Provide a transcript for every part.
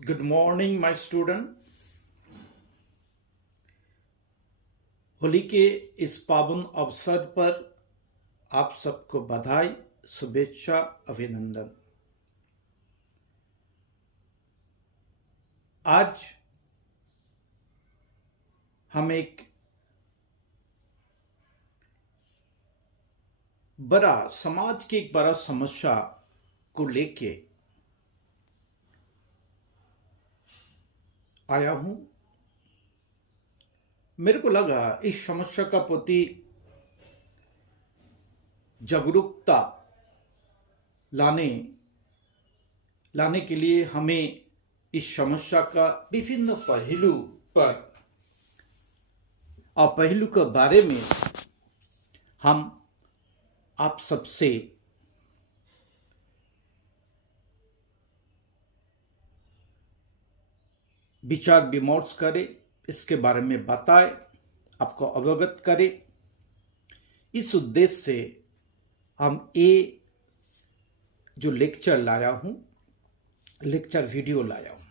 Good morning, my student. Holi के इस पावन अवसर पर आप सबको बधाई, शुभेच्छा, अभिनंदन। आज हम एक समाज की एक बड़ा समस्या को लेके आया हूं। मेरे को लगा इस समस्या का प्रति जागरूकता लाने के लिए हमें इस समस्या का विभिन्न पहलू के बारे में हम आप सबसे विचार विमर्श करें, इसके बारे में बताएं, आपको अवगत करें। इस उद्देश्य से हम जो लेक्चर वीडियो लाया हूं।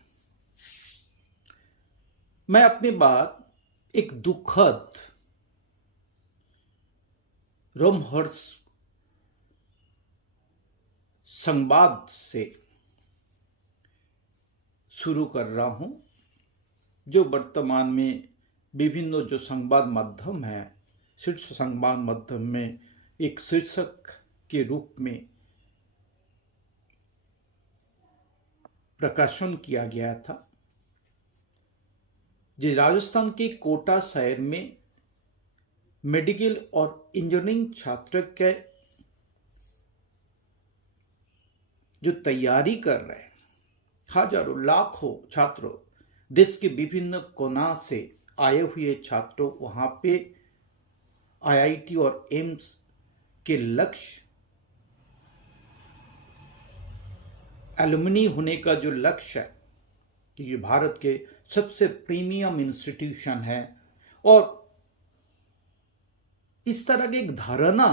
मैं अपनी बात एक दुखद रोमहर्ष संवाद से शुरू कर रहा हूं, जो वर्तमान में विभिन्न जो संवाद माध्यम है, शीर्ष संवाद माध्यम में एक शीर्षक के रूप में प्रकाशन किया गया था। जो राजस्थान के कोटा शहर में मेडिकल और इंजीनियरिंग छात्र के जो तैयारी कर रहे हैं, हजारों लाखों छात्रों, देश के विभिन्न कोना से आए हुए छात्रों वहां पे आईआईटी और एम्स के लक्ष्य एलुमनी होने का जो लक्ष्य है कि ये भारत के सबसे प्रीमियम इंस्टीट्यूशन है, और इस तरह की एक धारणा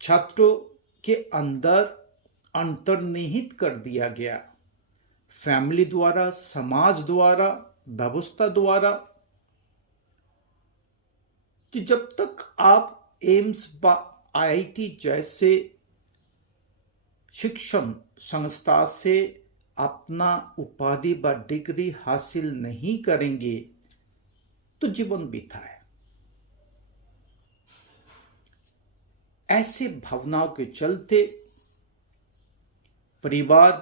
छात्रों के अंदर अंतर्निहित कर दिया गया, फैमिली द्वारा, समाज द्वारा, व्यवस्था द्वारा, कि जब तक आप एम्स व आईआईटी जैसे शिक्षण संस्था से अपना उपाधि व डिग्री हासिल नहीं करेंगे तो जीवन बीता है। ऐसे भावनाओं के चलते परिवार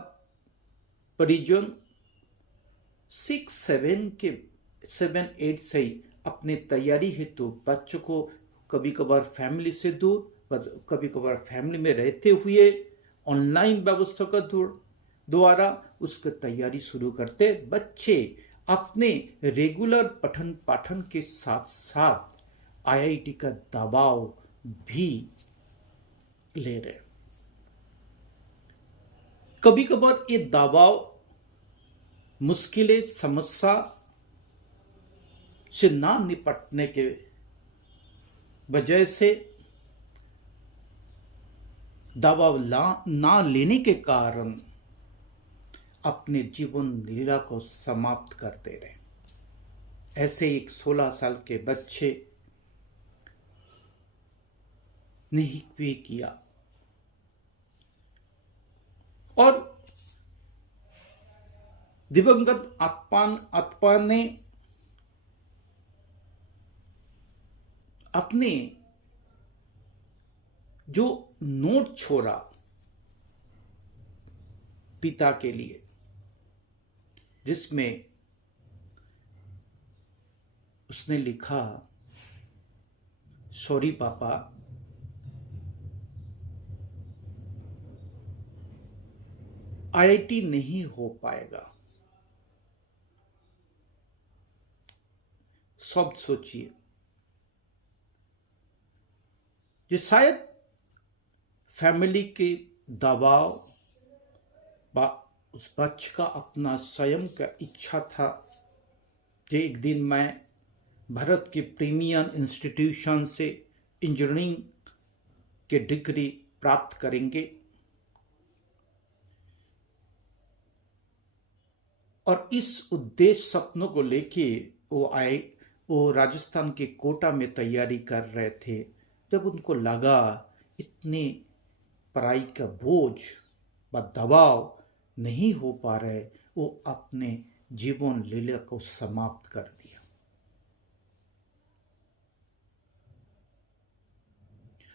परिजन 6-7 से ही अपने तैयारी हेतु बच्चों को कभी कभार फैमिली से दूर, कभी कभार फैमिली में रहते हुए ऑनलाइन व्यवस्था का द्वारा उसकी तैयारी शुरू करते। बच्चे अपने रेगुलर पठन पाठन के साथ साथ आईआईटी का दबाव भी ले रहे। कभी कभार ये दबाव मुश्किलें समस्या से ना निपटने के वजह से, दबाव ना लेने के कारण अपने जीवन लीला को समाप्त करते रहे। ऐसे एक 16 साल के बच्चे ने भी किया, और दिवंगत आत्मा ने अपने जो नोट छोड़ा पिता के लिए, जिसमें उसने लिखा, सॉरी पापा, आईआईटी नहीं हो पाएगा। शब्द सोचिए, जो शायद फैमिली के दबाव व उस बच्चे का अपना स्वयं का इच्छा था कि एक दिन मैं भारत के प्रीमियम इंस्टीट्यूशन से इंजीनियरिंग के डिग्री प्राप्त करेंगे। और इस उद्देश्य सपनों को लेके वो राजस्थान के कोटा में तैयारी कर रहे थे। जब उनको लगा इतनी पढ़ाई का बोझ व दबाव नहीं हो पा रहे, वो अपने जीवन लीला को समाप्त कर दिया।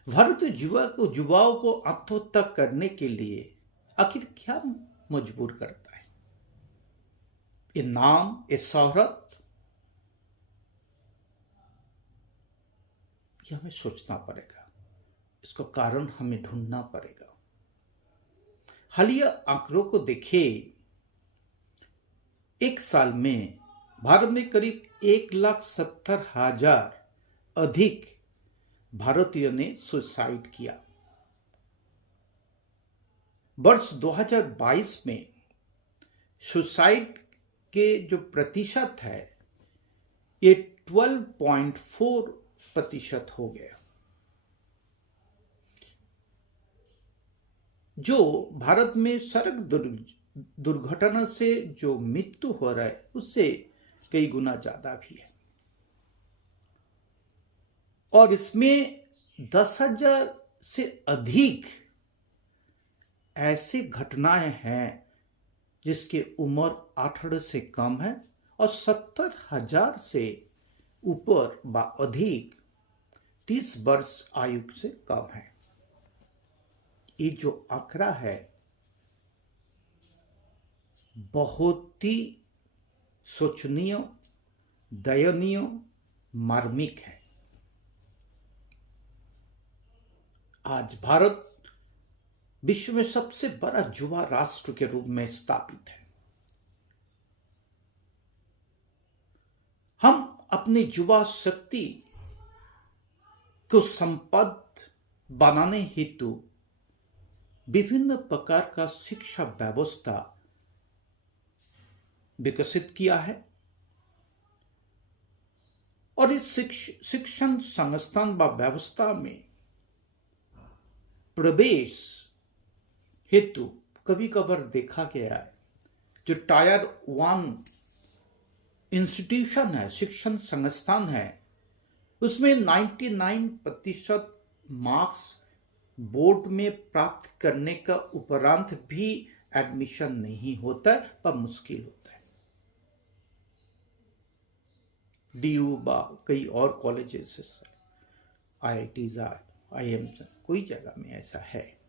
भारतीय युवाओं को आत्महत्या करने के लिए आखिर क्या मजबूर करता है? ये नाम, ये शोहरत, ये हमें सोचना पड़ेगा। इसका कारण हमें ढूंढना पड़ेगा। हालिया आंकड़ों को देखें, एक साल में भारत में करीब 1,70,000 अधिक भारतीयों ने सुसाइड किया। वर्ष 2022 में सुसाइड के जो प्रतिशत है ये 12.4% हो गया। जो भारत में सड़क दुर्घटना से जो मृत्यु हो रहा है उससे कई गुना ज्यादा भी है। और इसमें 10,000 से अधिक ऐसी घटनाएं हैं जिसकी उम्र 18 से कम है और 70,000 से ऊपर व अधिक 30 वर्ष आयु से कम है। ये जो आंकड़ा है बहुत ही शोचनीय, दयनीय, मार्मिक है। आज भारत विश्व में सबसे बड़ा युवा राष्ट्र के रूप में स्थापित है। हम अपनी युवा शक्ति को संपन्न बनाने हेतु विभिन्न प्रकार का शिक्षा व्यवस्था विकसित किया है और इस शिक्षण संस्थान व व्यवस्था में प्रवेश हेतु कभी कभार देखा गया है जो टायर 1 इंस्टीट्यूशन है, शिक्षण संस्थान है, उसमें 99% मार्क्स बोर्ड में प्राप्त करने का उपरांत भी एडमिशन नहीं होता है पर मुश्किल होता है। डीयू बा कई और कॉलेजेस, IITs, IIMs, कोई जगह में ऐसा है।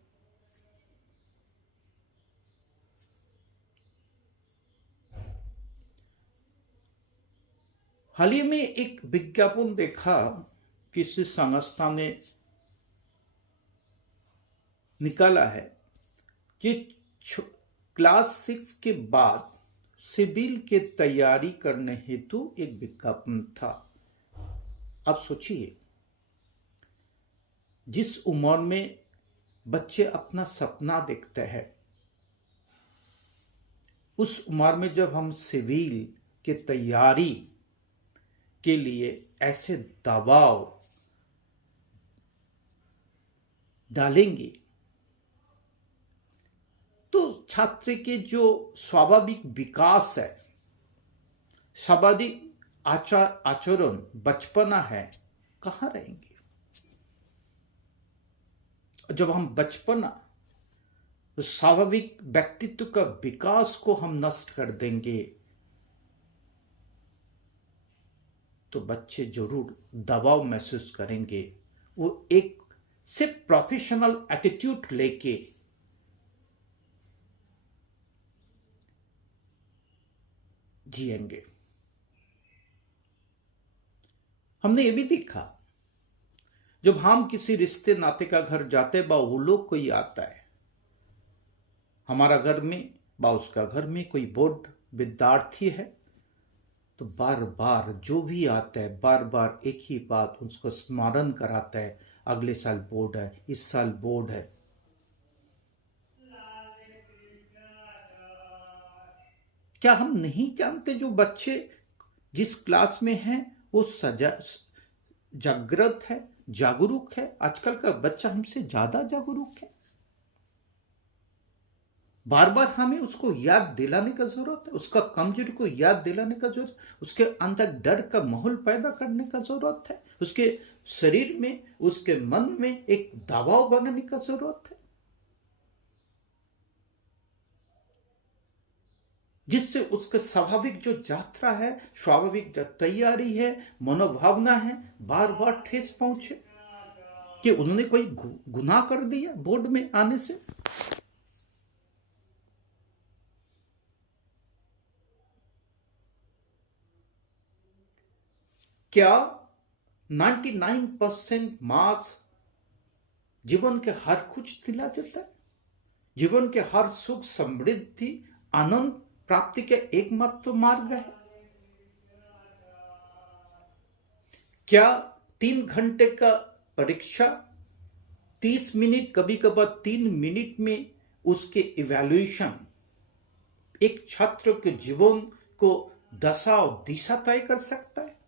हाल ही में एक विज्ञापन देखा, किसी संस्था ने निकाला है कि क्लास 6 के बाद सिविल के तैयारी करने हेतु एक विज्ञापन था। आप सोचिए, जिस उम्र में बच्चे अपना सपना देखते हैं, उस उम्र में जब हम सिविल के तैयारी के लिए ऐसे दबाव डालेंगे तो छात्र के जो स्वाभाविक विकास है, स्वाभाविक आचरण, बचपना है, कहाँ रहेंगे? जब हम बचपना, स्वाभाविक व्यक्तित्व का विकास को हम नष्ट कर देंगे तो बच्चे जरूर दबाव महसूस करेंगे। वो एक सिर्फ प्रोफेशनल एटीट्यूड लेके जिएंगे। हमने ये भी देखा, जब हम किसी रिश्ते नाते का घर जाते बा वो लोग कोई आता है हमारा घर में बा उसका घर में कोई बोर्ड विद्यार्थी है तो बार बार जो भी आता है बार बार एक ही बात उसको स्मरण कराता है, अगले साल बोर्ड है, इस साल बोर्ड है। क्या हम नहीं जानते जो बच्चे जिस क्लास में हैं वो जागृत है, जागरूक है? आजकल का बच्चा हमसे ज्यादा जागरूक है। बार बार हमें उसको याद दिलाने का जरूरत है, उसका कमजोरी को याद दिलाने का जरूरत है, उसके अंदर डर का माहौल पैदा करने का जरूरत है, उसके शरीर में, उसके मन में एक दबाव बनाने का जरूरत है, जिससे उसका स्वाभाविक जो यात्रा है, स्वाभाविक जो तैयारी है, मनोभावना है, बार बार ठेस पहुंचे कि उन्होंने कोई गुनाह कर दिया बोर्ड में आने से। क्या 99% मार्क्स जीवन के हर कुछ दिला देता है? जीवन के हर सुख, समृद्धि, आनंद प्राप्ति के एकमात्र मार्ग है? क्या 3 घंटे का परीक्षा 30 मिनट, कभी कभार 3 मिनट में उसके इवैल्यूएशन एक छात्र के जीवन को दशा और दिशा तय कर सकता है?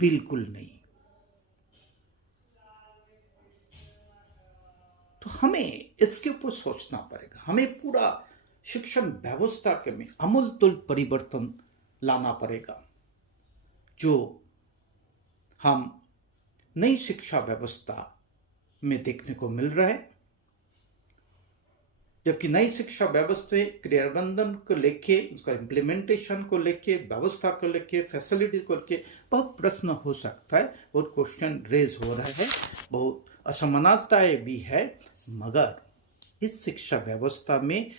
बिल्कुल नहीं। तो हमें इसके ऊपर सोचना पड़ेगा। हमें पूरा शिक्षण व्यवस्था के में आमूलतोल परिवर्तन लाना पड़ेगा। जो हम नई शिक्षा व्यवस्था में देखने को मिल रहा है, जबकि नई शिक्षा व्यवस्था में क्रियान्वयन को लेके, उसका इम्प्लीमेंटेशन को लेके, व्यवस्था को लेके, फैसिलिटी को लेके बहुत प्रश्न हो सकता है, बहुत क्वेश्चन रेज हो रहा है, बहुत असमानताएं भी है। मगर इस शिक्षा व्यवस्था में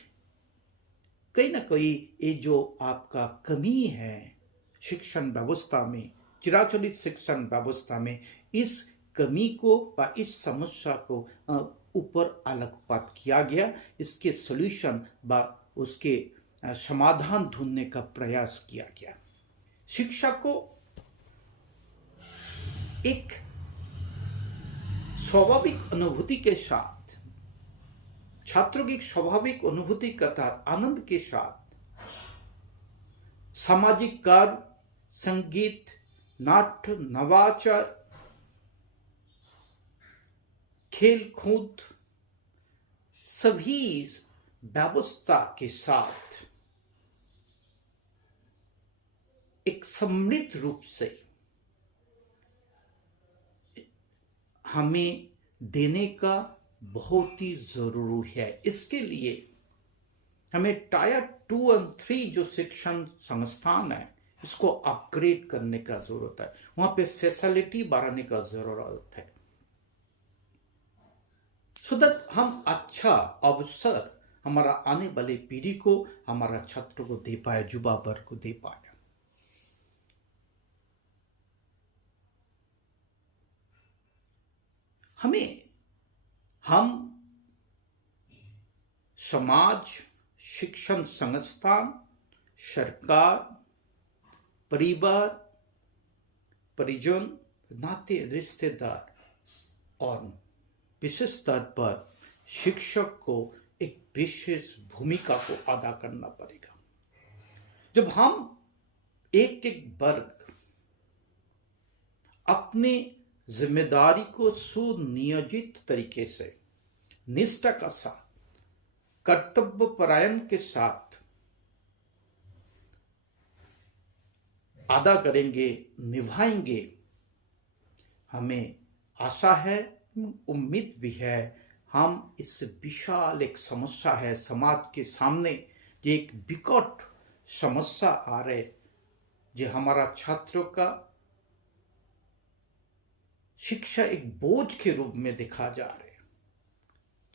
कहीं ना कहीं ये जो आपका कमी है शिक्षण व्यवस्था में, चिराचरित शिक्षण व्यवस्था में, इस कमी को व इस समस्या को ऊपर आलोकपात किया गया, इसके सॉल्यूशन व उसके समाधान ढूंढने का प्रयास किया गया। शिक्षा को एक स्वाभाविक अनुभूति के साथ, छात्रों की स्वाभाविक अनुभूति के तहत, आनंद के साथ सामाजिक कार्य, संगीत, नाट्य, नवाचार, खेल कूद, सभी व्यवस्था के साथ एक समृद्ध रूप से हमें देने का बहुत ही जरूरी है। इसके लिए हमें टायर 2 और 3 जो शिक्षण संस्थान है, इसको अपग्रेड करने का जरूरत है, वहां पे फैसिलिटी बढ़ाने का जरूरत है, सो दैट हम अच्छा अवसर हमारा आने वाली पीढ़ी को, हमारा छात्रों को दे पाए, युवा वर्ग को दे पाए। हम समाज, शिक्षण संस्थान, सरकार, परिवार, परिजन, नाते रिश्तेदार और विशेष स्तर पर शिक्षक को एक विशेष भूमिका को अदा करना पड़ेगा। जब हम एक एक वर्ग अपने जिम्मेदारी को सुनियोजित तरीके से, निष्ठा का साथ, कर्तव्य परायण के साथ अदा करेंगे, निभाएंगे, हमें आशा है, उम्मीद भी है, हम इस विशाल एक समस्या है समाज के सामने, जो एक विकट समस्या आ रहे, जो हमारा छात्रों का शिक्षा एक बोझ के रूप में देखा जा रहा है।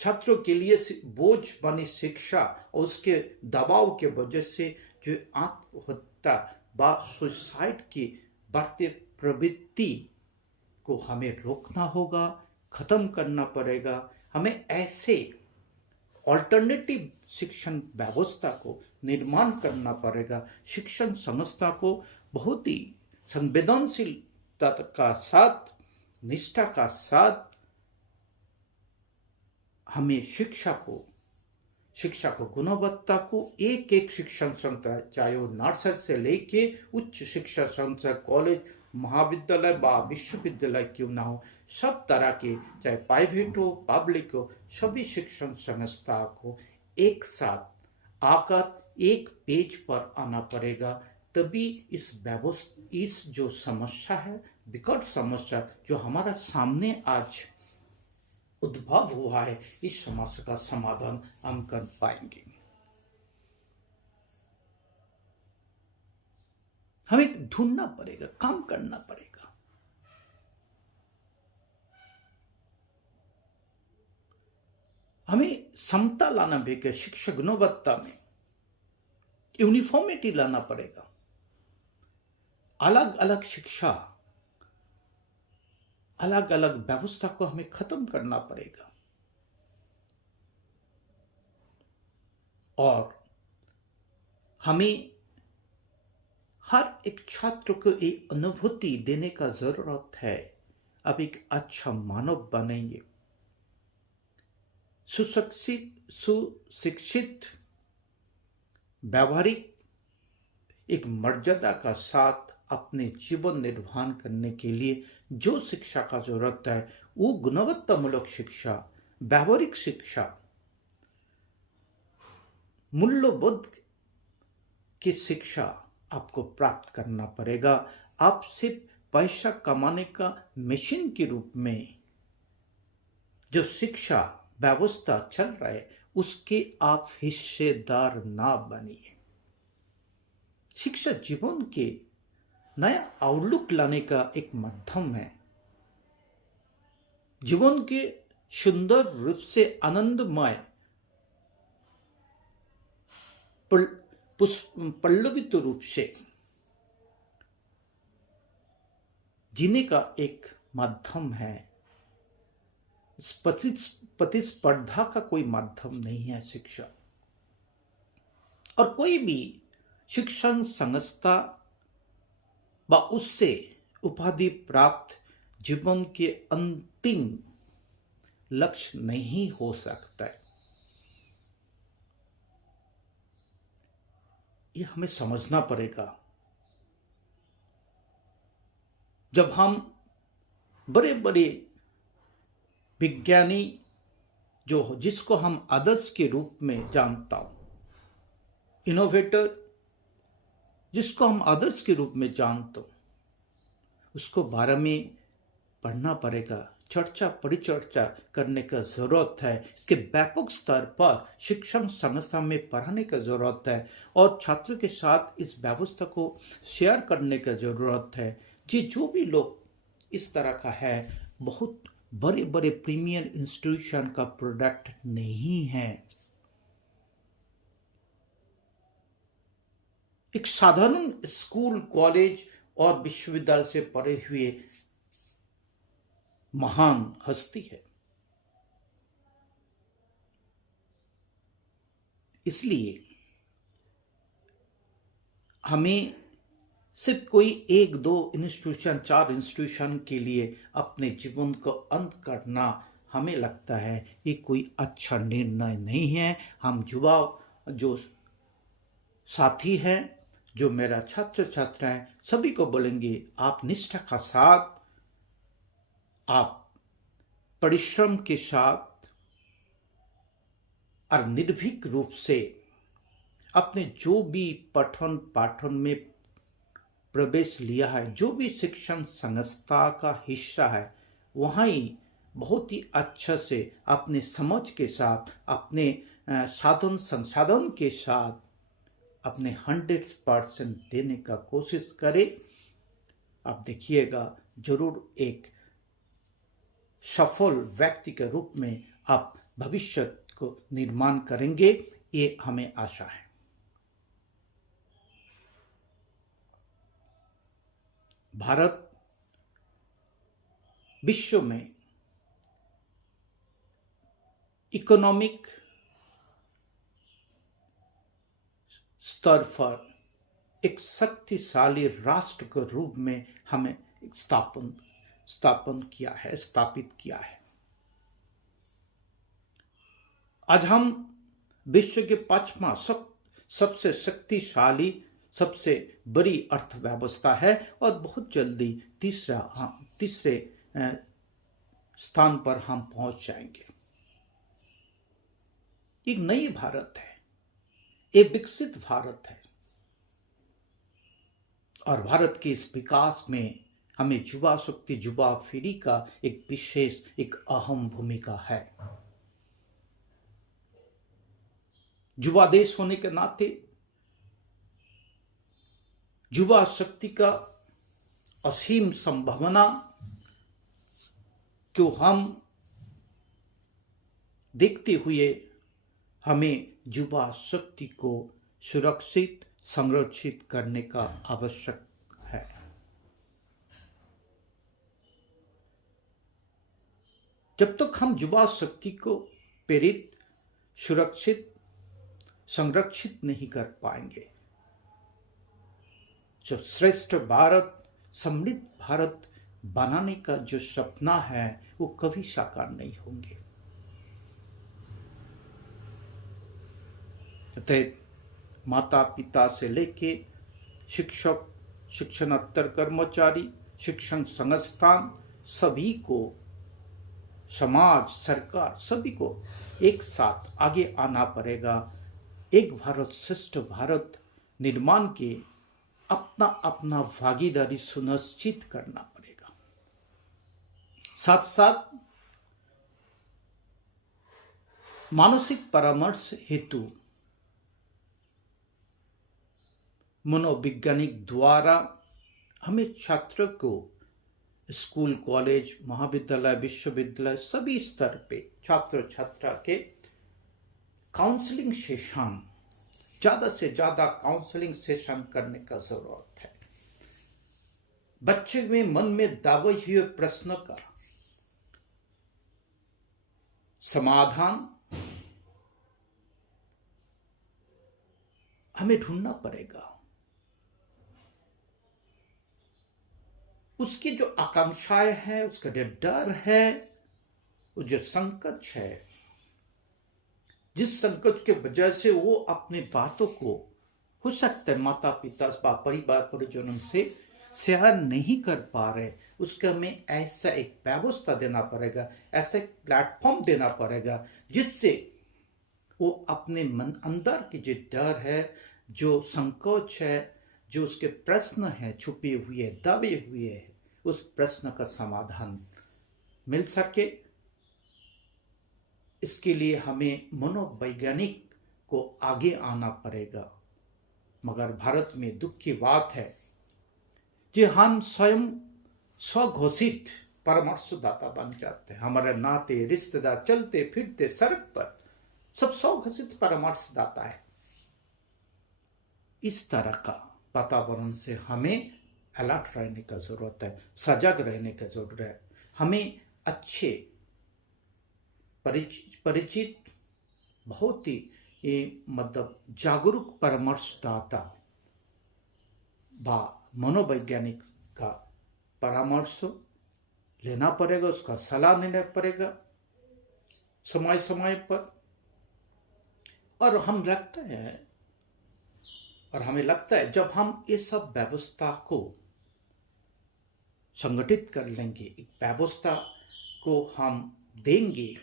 छात्रों के लिए बोझ बनी शिक्षा और उसके दबाव के वजह से जो आत्महत्या व सुसाइड की बढ़ती प्रवृत्ति को हमें रोकना होगा, खत्म करना पड़ेगा। हमें ऐसे ऑल्टरनेटिव शिक्षण व्यवस्था को निर्माण करना पड़ेगा। शिक्षण संस्था को बहुत ही संवेदनशीलता का साथ, निष्ठा का साथ हमें शिक्षा को गुणवत्ता को एक एक शिक्षण संस्था, चाहे वो नर्सरी से लेके उच्च शिक्षा संस्था, कॉलेज, महाविद्यालय व विश्वविद्यालय क्यों ना हो, सब तरह के, चाहे प्राइवेट हो पब्लिक हो, सभी शिक्षण संस्था को एक साथ आकर एक पेज पर आना पड़ेगा। तभी इस जो समस्या है, विकट समस्या जो हमारा सामने आज उद्भव हुआ है, इस समस्या का समाधान हम कर पाएंगे। हमें ढूंढना पड़ेगा, काम करना पड़ेगा। हमें समता लाना पड़ेगा, शिक्षा गुणवत्ता में यूनिफॉर्मिटी लाना पड़ेगा। अलग अलग शिक्षा, अलग अलग व्यवस्था को हमें खत्म करना पड़ेगा और हमें हर एक छात्र को एक अनुभूति देने का जरूरत है। अब एक अच्छा मानव बनेंगे, सुशिक्षित, व्यावहारिक, एक मर्यादा का साथ अपने जीवन निर्वाह करने के लिए जो शिक्षा का जरूरत है, वो गुणवत्तामूलक शिक्षा, व्यावहारिक शिक्षा, मूल्यबोध की शिक्षा आपको प्राप्त करना पड़ेगा। आप सिर्फ पैसा कमाने का मशीन के रूप में जो शिक्षा व्यवस्था चल रहा है, उसके आप हिस्सेदार ना बनिए। शिक्षा जीवन के नया आउटलुक लाने का एक माध्यम है। जीवन के सुंदर रूप से आनंदमय पल्लवित रूप से जीने का एक माध्यम है। प्रतिस्पर्धा का कोई माध्यम नहीं है शिक्षा। और कोई भी शिक्षण संस्था व उससे उपाधि प्राप्त जीवन के अंतिम लक्ष्य नहीं हो सकता है। ये हमें समझना पड़ेगा। जब हम बड़े बड़े विज्ञानी जिसको हम आदर्श के रूप में जानता हूं, इनोवेटर जिसको हम आदर्श के रूप में जानते हो, उसको बारे में पढ़ना पड़ेगा, चर्चा परिचर्चा करने का जरूरत है। इसके व्यापक स्तर पर शिक्षण संस्था में पढ़ाने का जरूरत है और छात्रों के साथ इस व्यवस्था को शेयर करने का जरूरत है। जो भी लोग इस तरह का है, बहुत बड़े बड़े प्रीमियर इंस्टीट्यूशन का प्रोडक्ट नहीं है। एक साधारण स्कूल, कॉलेज और विश्वविद्यालय से पढ़े हुए महान हस्ती है। इसलिए हमें सिर्फ कोई 1, 2 इंस्टीट्यूशन, 4 इंस्टीट्यूशन के लिए अपने जीवन को अंत करना, हमें लगता है ये कोई अच्छा निर्णय नहीं है। हम युवा जो साथी हैं, जो मेरा छात्र छात्रा है, सभी को बोलेंगे, आप निष्ठा का साथ, आप परिश्रम के साथ और निर्भीक रूप से अपने जो भी पठन पाठन में प्रवेश लिया है, जो भी शिक्षण संस्था का हिस्सा है, वहाँ ही बहुत ही अच्छा से अपने समझ के साथ, अपने साधन संसाधन के साथ अपने 100% देने का कोशिश करें। आप देखिएगा, जरूर एक सफल व्यक्ति के रूप में आप भविष्य को निर्माण करेंगे, ये हमें आशा है। भारत विश्व में इकोनॉमिक स्तर पर एक शक्तिशाली राष्ट्र के रूप में हमें स्थापित किया है। आज हम विश्व के 5वां सबसे शक्तिशाली, सबसे बड़ी अर्थव्यवस्था है और बहुत जल्दी तीसरे स्थान पर हम पहुंच जाएंगे। एक नई भारत है, एक विकसित भारत है, और भारत के इस विकास में हमें युवा शक्ति, युवा पीढ़ी का एक विशेष, एक अहम भूमिका है। युवा देश होने के नाते युवा शक्ति का असीम संभावना को हम देखते हुए हमें युवा शक्ति को सुरक्षित, संरक्षित करने का आवश्यक है। जब तक हम युवा शक्ति को प्रेरित, सुरक्षित, संरक्षित नहीं कर पाएंगे, जो श्रेष्ठ भारत, समृद्ध भारत बनाने का जो सपना है वो कभी साकार नहीं होंगे। अतः माता पिता से लेके शिक्षक, शिक्षणोत्तर कर्मचारी, शिक्षण संस्थान, सभी को, समाज, सरकार, सभी को एक साथ आगे आना पड़ेगा। एक भारत श्रेष्ठ भारत निर्माण के अपना अपना भागीदारी सुनिश्चित करना पड़ेगा। साथ साथ मानसिक परामर्श हेतु मनोवैज्ञानिक द्वारा हमें छात्र को स्कूल, कॉलेज, महाविद्यालय, विश्वविद्यालय सभी स्तर पे छात्र छात्रा के काउंसलिंग सेशन, ज्यादा से ज्यादा काउंसलिंग सेशन करने का जरूरत है। बच्चे में मन में दावे हुए प्रश्न का समाधान हमें ढूंढना पड़ेगा। उसकी जो आकांक्षाएं हैं, उसका जो डर है, वो जो संकट है, जिस संकट के वजह से वो अपनी बातों को हो सकता है माता पिता, परिवार, परिजनों से शेयर नहीं कर पा रहे, उसका हमें ऐसा एक व्यवस्था देना पड़ेगा, ऐसा एक प्लेटफॉर्म देना पड़ेगा जिससे वो अपने मन अंदर की जो डर है, जो संकोच है, जो उसके प्रश्न है, छुपे हुए, दबे हुए है, उस प्रश्न का समाधान मिल सके। इसके लिए हमें मनोवैज्ञानिक को आगे आना पड़ेगा। मगर भारत में दुख की बात है कि हम स्वयं स्वघोषित परामर्शदाता बन जाते हैं। हमारे नाते, रिश्तेदार, चलते फिरते सड़क पर सब स्वघोषित परामर्शदाता है। इस तरह का वातावरण से हमें अलर्ट रहने का जरूरत है, सजग रहने का जरूरत है। हमें अच्छे परिचित, बहुत ही मतलब जागरूक परामर्शदाता मनोवैज्ञानिक का परामर्श लेना पड़ेगा, उसका सलाह लेना पड़ेगा समय समय पर। और हमें लगता है जब हम इस सब व्यवस्था को संगठित कर लेंगे, एक व्यवस्था को हम देंगे,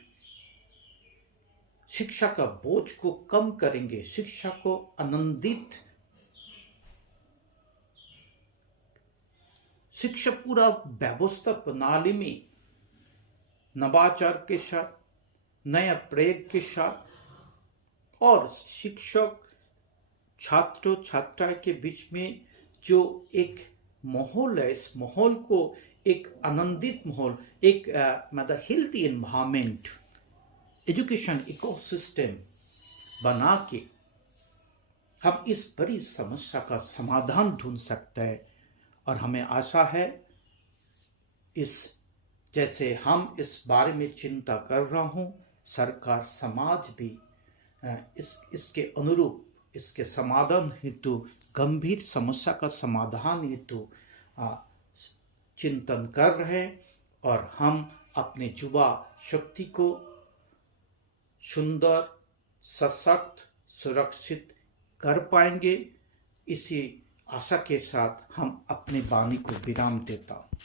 शिक्षा का बोझ को कम करेंगे, शिक्षा को आनंदित, शिक्षा पूरा व्यवस्था प्रणाली में नवाचार के साथ, नया प्रयोग के साथ, और शिक्षक छात्रों छात्रा के बीच में जो एक माहौल है, इस माहौल को एक आनंदित माहौल, एक मतलब हेल्थी एनवायरनमेंट, एजुकेशन इकोसिस्टम बना के हम इस बड़ी समस्या का समाधान ढूंढ सकते हैं। और हमें आशा है जैसे हम इस बारे में चिंता कर रहा हूं, सरकार, समाज भी इसके अनुरूप, इसके समाधान हेतु, गंभीर समस्या का समाधान हेतु चिंतन कर रहे हैं। और हम अपने युवा शक्ति को सुंदर, सशक्त, सुरक्षित कर पाएंगे। इसी आशा के साथ हम अपनी वाणी को विराम देता हूं।